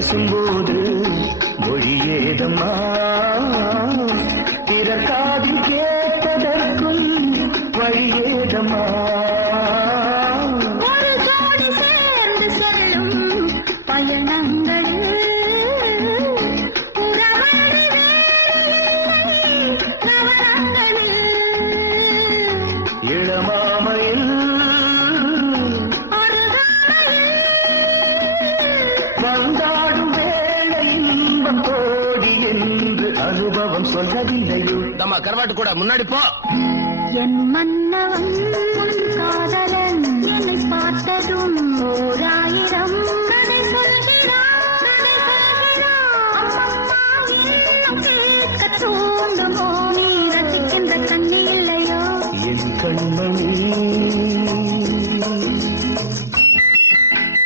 பேசும்போது மொழியேதம்மா பிறர் காதில் கேட்பதற்கும் வழியேதம்மா ஒரு ஜோடி சேர்ந்து செல்லும் பயணங்கள் இளமாமையில் வந்தாடும் வேளை இன்பம் கோடி என்று அனுபவம் சொல்லவில்லையோ. நம்ம கருவாட்டு கூட முன்னாடி போ. என் மன்னவன் காதலன் என்னை பார்த்ததும் ஓராய